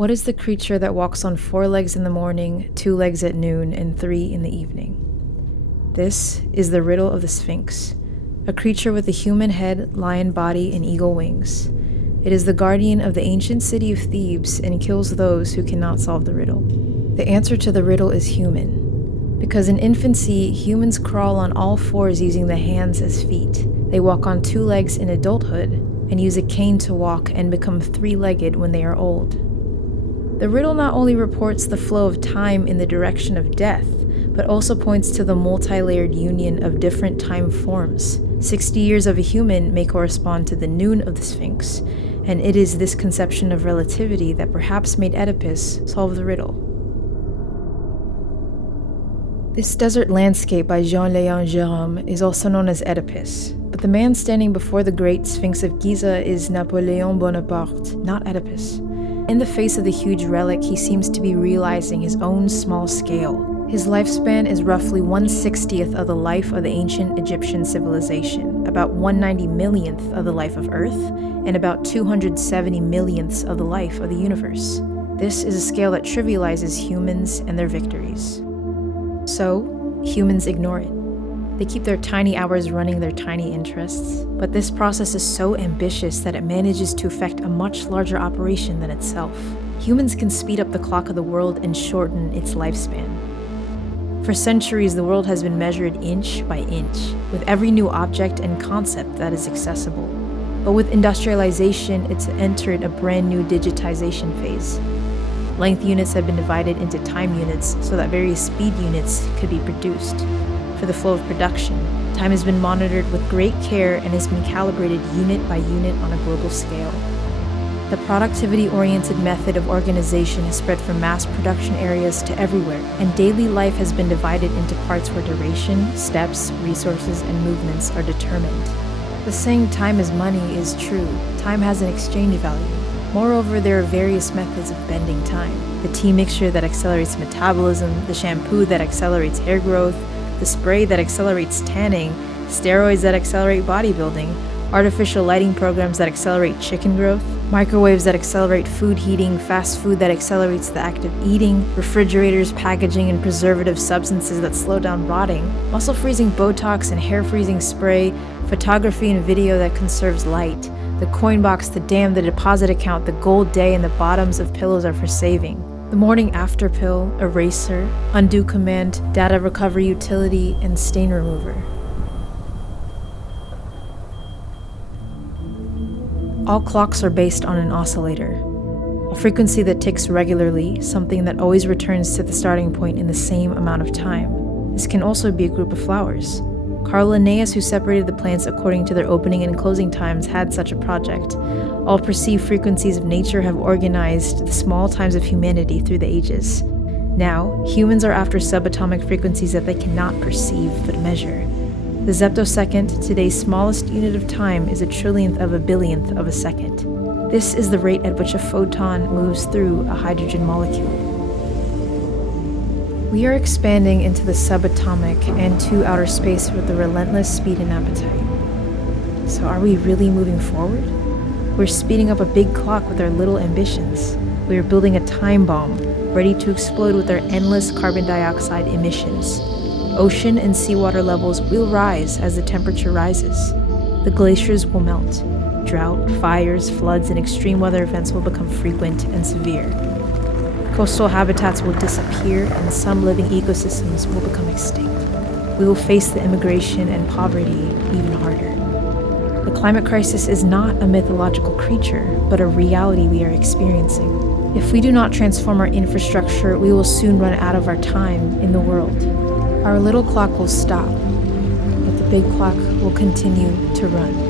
What is the creature that walks on 4 legs in the morning, 2 legs at noon, and 3 in the evening? This is the riddle of the Sphinx, a creature with a human head, lion body, and eagle wings. It is the guardian of the ancient city of Thebes and kills those who cannot solve the riddle. The answer to the riddle is human. Because in infancy, humans crawl on all 4s using the hands as feet. They walk on 2 legs in adulthood and use a cane to walk and become 3-legged when they are old. The riddle not only reports the flow of time in the direction of death, but also points to the multi-layered union of different time forms. 60 years of a human may correspond to the noon of the Sphinx, and it is this conception of relativity that perhaps made Oedipus solve the riddle. This desert landscape by Jean-Léon Gérôme is also known as Oedipus, but the man standing before the great Sphinx of Giza is Napoleon Bonaparte, not Oedipus. In the face of the huge relic, he seems to be realizing his own small scale. His lifespan is roughly 1/60th of the life of the ancient Egyptian civilization, about 190 millionth of the life of Earth, and about 270 millionths of the life of the universe. This is a scale that trivializes humans and their victories. So, humans ignore it. They keep their tiny hours running their tiny interests, but this process is so ambitious that it manages to affect a much larger operation than itself. Humans can speed up the clock of the world and shorten its lifespan. For centuries, the world has been measured inch by inch, with every new object and concept that is accessible. But with industrialization, it's entered a brand new digitization phase. Length units have been divided into time units so that various speed units could be produced. For the flow of production, time has been monitored with great care and has been calibrated unit by unit on a global scale. The productivity-oriented method of organization has spread from mass production areas to everywhere, and daily life has been divided into parts where duration, steps, resources, and movements are determined. The saying time is money is true. Time has an exchange value. Moreover, there are various methods of bending time. The tea mixture that accelerates metabolism, the shampoo that accelerates hair growth, the spray that accelerates tanning, steroids that accelerate bodybuilding, artificial lighting programs that accelerate chicken growth, microwaves that accelerate food heating, fast food that accelerates the act of eating, refrigerators, packaging, and preservative substances that slow down rotting, muscle freezing Botox and hair freezing spray, photography and video that conserves light, the coin box, the dam, the deposit account, the gold day, and the bottoms of pillows are for saving. The morning after pill, eraser, undo command, data recovery utility, and stain remover. All clocks are based on an oscillator, a frequency that ticks regularly, something that always returns to the starting point in the same amount of time. This can also be a group of flowers. Carl Linnaeus, who separated the plants according to their opening and closing times, had such a project. All perceived frequencies of nature have organized the small times of humanity through the ages. Now, humans are after subatomic frequencies that they cannot perceive but measure. The zeptosecond, today's smallest unit of time, is a trillionth of a billionth of a second. This is the rate at which a photon moves through a hydrogen molecule. We are expanding into the subatomic and to outer space with a relentless speed and appetite. So are we really moving forward? We're speeding up a big clock with our little ambitions. We are building a time bomb, ready to explode with our endless carbon dioxide emissions. Ocean and seawater levels will rise as the temperature rises. The glaciers will melt. Drought, fires, floods, and extreme weather events will become frequent and severe. Coastal habitats will disappear and some living ecosystems will become extinct. We will face the immigration and poverty even harder. The climate crisis is not a mythological creature, but a reality we are experiencing. If we do not transform our infrastructure, we will soon run out of our time in the world. Our little clock will stop, but the big clock will continue to run.